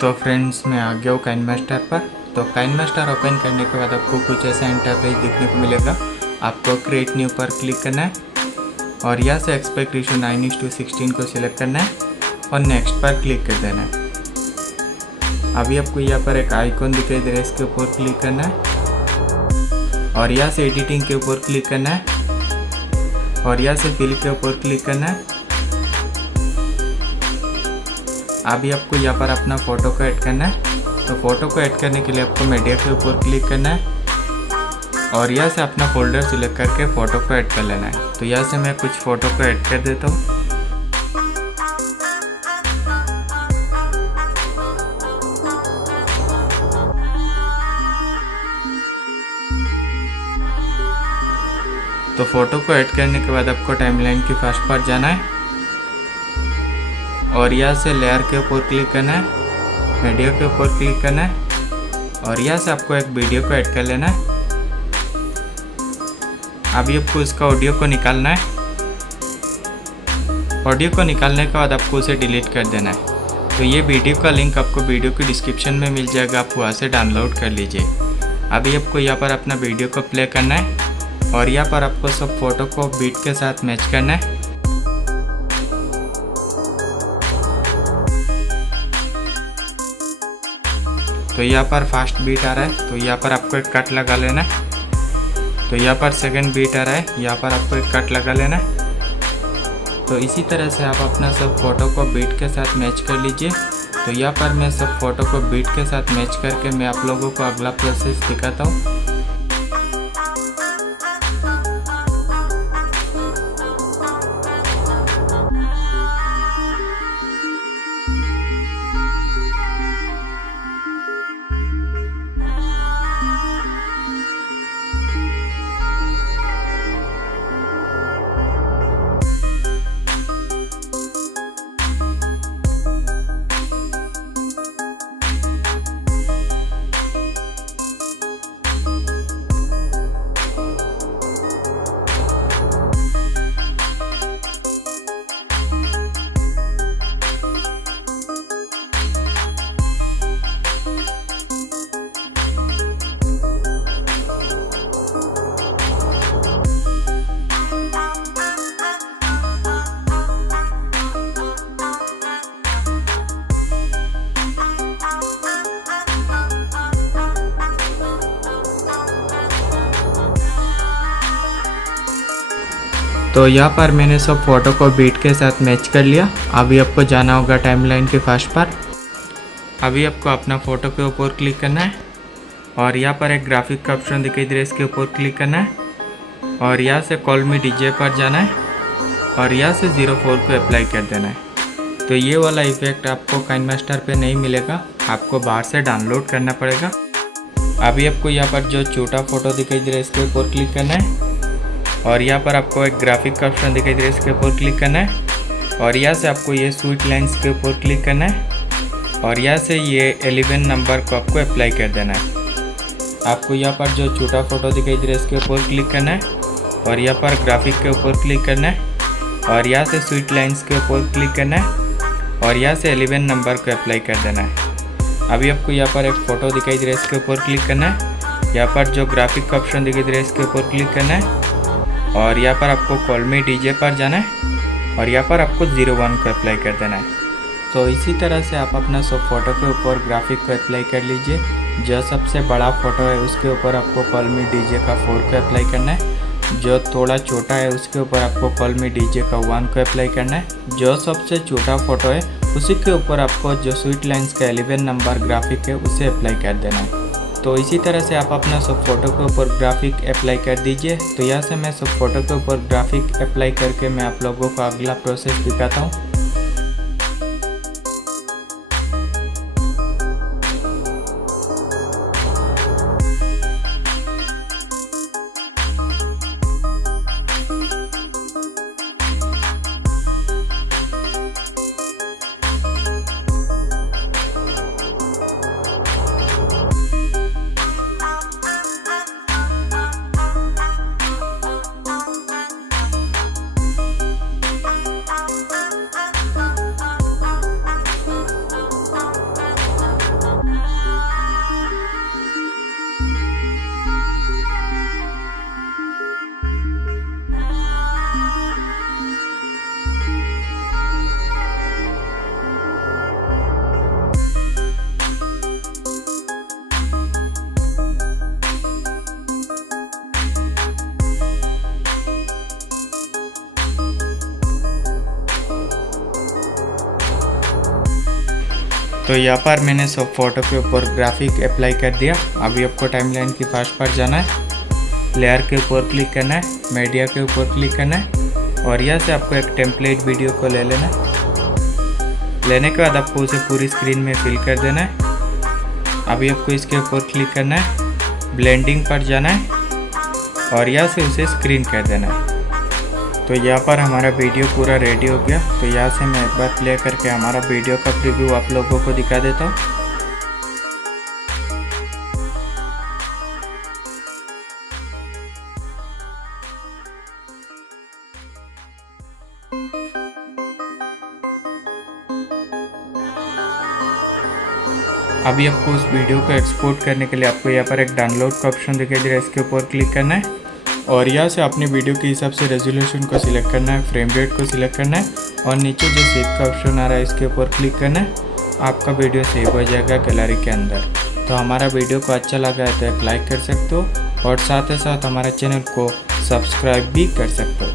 तो फ्रेंड्स मैं आ गया हूँ काइनमास्टर पर। तो काइनमास्टर ओपन करने के बाद आपको कुछ ऐसा इंटरफेस देखने को मिलेगा। आपको क्रिएट न्यू पर क्लिक करना है और यहाँ से एस्पेक्ट रेशियो 9:16 को सिलेक्ट करना है और नेक्स्ट पर क्लिक कर देना है। अभी आपको यहाँ पर एक आइकॉन दिखाई दे रहा है, इसके ऊपर क्लिक करना है और यहाँ से एडिटिंग के ऊपर क्लिक करना है और यहाँ से फिल के ऊपर क्लिक करना है। अभी आपको यहाँ पर अपना फ़ोटो को ऐड करना है। तो फ़ोटो को ऐड करने के लिए आपको मीडिया के ऊपर क्लिक करना है और यहाँ से अपना फोल्डर सिलेक्ट करके फ़ोटो को ऐड कर लेना है। तो यहाँ से मैं कुछ फ़ोटो को ऐड कर देता हूँ। तो फ़ोटो को ऐड करने के बाद आपको टाइमलाइन की फर्स्ट पर जाना है और यहाँ से लेयर के ऊपर क्लिक करना है, मीडिया के ऊपर क्लिक करना है और यहाँ से आपको एक वीडियो को ऐड कर लेना है। अभी आपको इसका ऑडियो को निकालना है। ऑडियो को निकालने के बाद आपको उसे डिलीट कर देना है। तो ये वीडियो का लिंक आपको वीडियो की डिस्क्रिप्शन में मिल जाएगा, आप वहाँ से डाउनलोड कर लीजिए। अभी आपको यहाँ पर अपना वीडियो को प्ले करना है और यहाँ पर आपको सब फोटो को बीट के साथ मैच करना है। तो यहाँ पर फास्ट बीट आ रहा है, तो यहाँ पर आपको एक कट लगा लेना है। तो यहाँ पर सेकंड बीट आ रहा है, यहाँ पर आपको एक कट लगा लेना है। तो इसी तरह से आप अपना सब फोटो को बीट के साथ मैच कर लीजिए। तो यहाँ पर मैं सब फोटो को बीट के साथ मैच करके मैं आप लोगों को अगला प्रोसेस दिखाता हूँ। तो यहाँ पर मैंने सब फोटो को बीट के साथ मैच कर लिया। अभी आपको जाना होगा टाइमलाइन के फर्स्ट पर। अभी आपको अपना फ़ोटो के ऊपर क्लिक करना है और यहाँ पर एक ग्राफिक का ऑप्शन दिखाई दे रहा है, इसके ऊपर क्लिक करना है और यहाँ से कॉल मी डीजे पर जाना है और यहाँ से 04 को अप्लाई कर देना है। तो ये वाला इफेक्ट आपको काइनमास्टर पे नहीं मिलेगा, आपको बाहर से डाउनलोड करना पड़ेगा। अभी आपको यहाँ पर जो छोटा फ़ोटो दिखाई दे रहा है, इसके ऊपर क्लिक करना है और यहाँ पर आपको एक ग्राफिक का ऑप्शन दिखाई दे रहा है, इसके ऊपर क्लिक करना है और यहाँ से आपको ये स्वीट लाइन्स के ऊपर क्लिक करना है और यहाँ से ये 11 नंबर को आपको अप्लाई कर देना है। आपको यहाँ पर जो छोटा फ़ोटो दिखाई दे रहा है, इसके ऊपर क्लिक करना है और यहाँ पर ग्राफिक के ऊपर क्लिक करना है और यहाँ से स्वीट लाइन्स के ऊपर क्लिक करना है और यहाँ से 11 नंबर को अप्लाई कर देना है। अभी आपको यहाँ पर एक फ़ोटो दिखाई दे रहा है, इसके ऊपर क्लिक करना है। यहाँ पर जो ग्राफिक का ऑप्शन दिखाई दे रहा है, इसके ऊपर क्लिक करना है और यहाँ पर आपको कॉल मी डीजे पर जाना है और यहाँ पर आपको 01 को अप्लाई कर देना है। तो इसी तरह से आप अपना सब फोटो के ऊपर ग्राफिक को अप्लाई कर लीजिए। जो सबसे बड़ा फ़ोटो है उसके ऊपर आपको कॉल मी डीजे का 4 को अप्लाई करना है। जो थोड़ा छोटा है उसके ऊपर आपको कॉल मी डीजे का 1 को अप्लाई करना है। जो सबसे छोटा फ़ोटो है उसी के ऊपर आपको जो स्वीट लाइन्स का 11 नंबर ग्राफिक है उसे अप्लाई कर देना है। तो इसी तरह से आप अपना सब फोटो के ऊपर ग्राफिक अप्लाई कर दीजिए। तो यहाँ से मैं सब फोटो के ऊपर ग्राफिक अप्लाई करके मैं आप लोगों को अगला प्रोसेस दिखाता हूँ। तो यहाँ पर मैंने सब फोटो के ऊपर ग्राफिक अप्लाई कर दिया। अभी आपको टाइमलाइन की फर्स्ट पार्ट जाना है, लेयर के ऊपर क्लिक करना है, मीडिया के ऊपर क्लिक करना है और यहाँ से आपको एक टेम्पलेट वीडियो को ले लेना है। लेने के बाद आपको उसे पूरी स्क्रीन में फिल कर देना है। अभी आपको इसके ऊपर क्लिक करना है, ब्लेंडिंग पर जाना है और यहाँ से उसे स्क्रीन कर देना है। तो यहाँ पर हमारा वीडियो पूरा रेडी हो गया। तो यहाँ से मैं एक बार प्ले करके हमारा वीडियो का प्रीव्यू आप लोगों को दिखा देता हूँ। अभी आपको उस वीडियो को एक्सपोर्ट करने के लिए आपको यहाँ पर एक डाउनलोड का ऑप्शन दिखाई दे रहा है, इसके ऊपर क्लिक करना है और यहाँ से अपने वीडियो के हिसाब से रेजोल्यूशन को सिलेक्ट करना है, फ्रेम रेट को सिलेक्ट करना है और नीचे जो सेव का ऑप्शन आ रहा है इसके ऊपर क्लिक करना है। आपका वीडियो सेव हो जाएगा गैलरी के अंदर। तो हमारा वीडियो को अच्छा लगा है तो एक लाइक कर सकते हो और साथ ही साथ हमारे चैनल को सब्सक्राइब भी कर सकते हो।